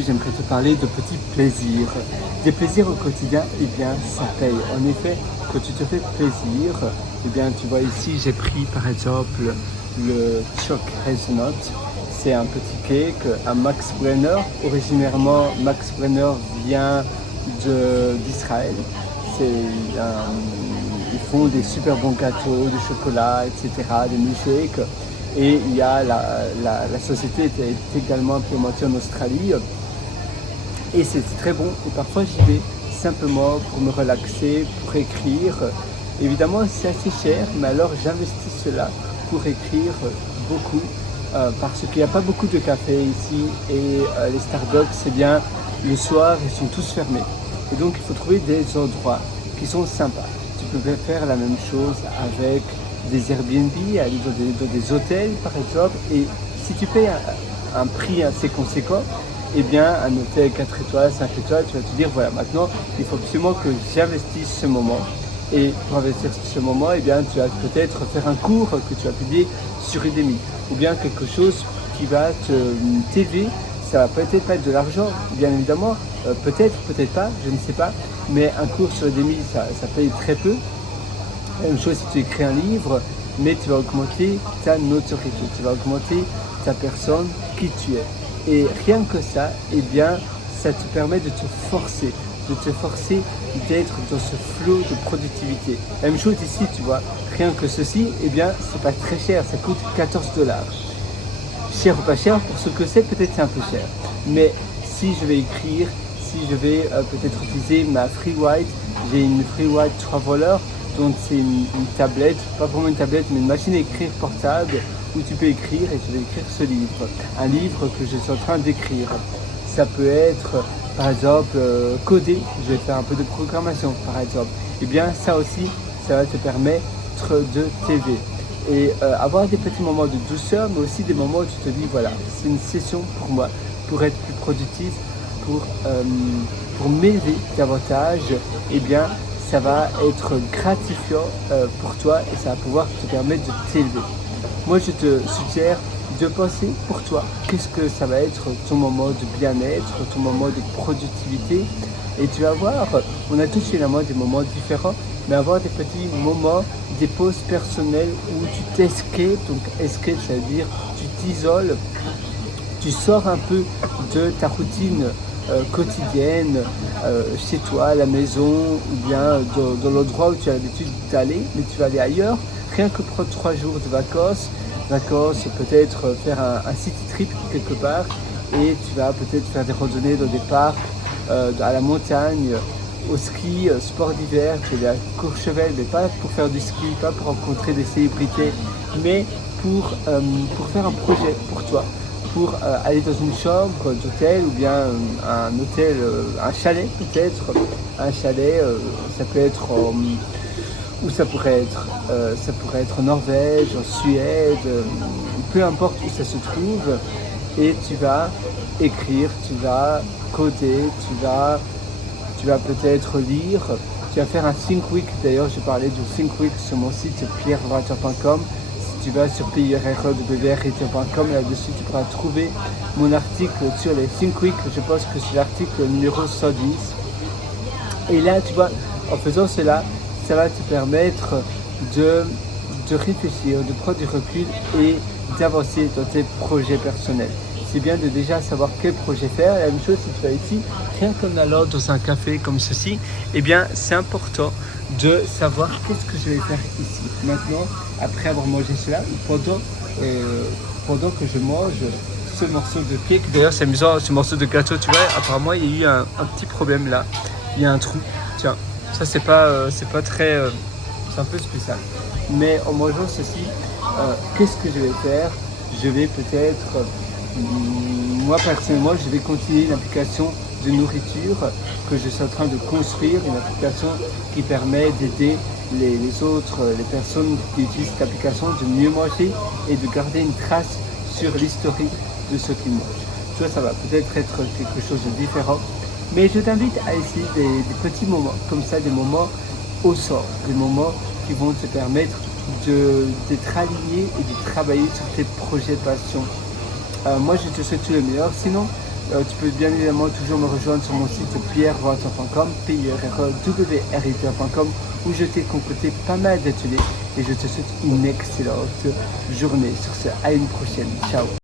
J'aimerais te parler de petits plaisirs. Des plaisirs au quotidien, eh bien, ça paye. En effet, quand tu te fais plaisir, eh bien, tu vois ici, j'ai pris par exemple le Choc Hazelnut. C'est un petit cake, un Max Brenner. Originairement, Max Brenner vient d'Israël. Ils font des super bons gâteaux, du chocolat, etc., des milkshakes. Et il y a la société est également implémentée en Australie. Et c'est très bon. Et parfois j'y vais simplement pour me relaxer, pour écrire. Évidemment c'est assez cher, mais alors j'investis cela pour écrire beaucoup. Parce qu'il n'y a pas beaucoup de cafés ici et les Starbucks, c'est bien le soir, ils sont tous fermés. Et donc il faut trouver des endroits qui sont sympas. Tu peux faire la même chose avec des Airbnb, aller dans des hôtels par exemple. Et si tu payes un prix assez conséquent, eh bien un hôtel 4 étoiles, 5 étoiles, tu vas te dire voilà, maintenant il faut absolument que j'investisse ce moment. Et pour investir ce moment, eh bien, tu vas peut-être faire un cours que tu vas publier sur Udemy. Ou bien quelque chose qui va t'aider. Ça va peut-être pas être de l'argent, bien évidemment. Peut-être, peut-être pas, je ne sais pas. Mais un cours sur Udemy, ça paye très peu. La même chose si tu écris un livre, mais tu vas augmenter ta notoriété. Tu vas augmenter ta personne, qui tu es. Et rien que ça, eh bien, ça te permet de te forcer d'être dans ce flot de productivité. La même chose ici, tu vois, rien que ceci, eh bien, c'est pas très cher, ça coûte 14 $. Cher ou pas cher, pour ce que c'est, peut-être c'est un peu cher. Mais si je vais écrire, si je vais peut-être utiliser ma FreeWrite, j'ai une FreeWrite Traveler, donc c'est une tablette, pas vraiment une tablette, mais une machine à écrire portable où tu peux écrire et je vais écrire ce livre. Un livre que je suis en train d'écrire. Ça peut être, par exemple, coder. Je vais faire un peu de programmation, par exemple. Et bien, ça aussi, ça va te permettre de t'aider. Et avoir des petits moments de douceur, mais aussi des moments où tu te dis, voilà, c'est une session pour moi, pour être plus productif, pour m'aider davantage. Eh bien, ça va être gratifiant pour toi et ça va pouvoir te permettre de t'élever. Moi, je te suggère de penser pour toi, qu'est-ce que ça va être ton moment de bien-être, ton moment de productivité. Et tu vas voir, on a tous finalement des moments différents, mais avoir des petits moments, des pauses personnelles où tu t'escapes. Donc escape, ça veut dire tu t'isoles, tu sors un peu de ta routine quotidienne, chez toi, à la maison, ou bien dans l'endroit où tu as l'habitude d'aller, mais tu vas aller ailleurs. Rien que prendre 3 jours de vacances, peut-être faire un city trip quelque part et tu vas peut-être faire des randonnées dans des parcs, à la montagne, au ski, sport d'hiver, tu vas à Courchevel, mais pas pour faire du ski, pas pour rencontrer des célébrités, mais pour faire un projet pour toi, pour aller dans une chambre d'hôtel ou bien un hôtel, un chalet peut-être, un chalet, ça peut être où ça pourrait être en Norvège, en Suède, peu importe où ça se trouve, et tu vas écrire, tu vas coder, tu vas peut-être lire, tu vas faire un Think Week. D'ailleurs, j'ai parlé du Think Week sur mon site pierrevrature.com. Si tu vas sur pirewriter.com, là-dessus tu pourras trouver mon article sur les Think Week. Je pense que c'est l'article numéro 110. Et là, tu vois, en faisant cela, ça va te permettre de réfléchir, de prendre du recul et d'avancer dans tes projets personnels. C'est bien de déjà savoir quel projet faire. La même chose si tu vas ici, rien qu'en allant dans un café comme ceci, eh bien c'est important de savoir qu'est-ce que je vais faire ici. Maintenant, après avoir mangé cela, pendant que je mange ce morceau de cake, d'ailleurs c'est amusant, ce morceau de gâteau, tu vois, apparemment il y a eu un petit problème là, il y a un trou, tiens. Ça c'est pas très, c'est un peu spécial. Mais en mangeant ceci, qu'est-ce que je vais faire? Je vais peut-être, moi personnellement, je vais continuer une application de nourriture que je suis en train de construire, une application qui permet d'aider les personnes qui utilisent cette application de mieux manger et de garder une trace sur l'historique de ce qu'ils mangent. Tu vois, ça va peut-être être quelque chose de différent. Mais je t'invite à essayer des petits moments, comme ça, des moments au sort, des moments qui vont te permettre d'être aligné et de travailler sur tes projets passion. Moi, je te souhaite tout le meilleur. Sinon, Tu peux bien évidemment toujours me rejoindre sur mon site pierrewriter.com, pierrewriter.com, où je t'ai concocté pas mal d'ateliers et je te souhaite une excellente journée. Sur ce, à une prochaine. Ciao.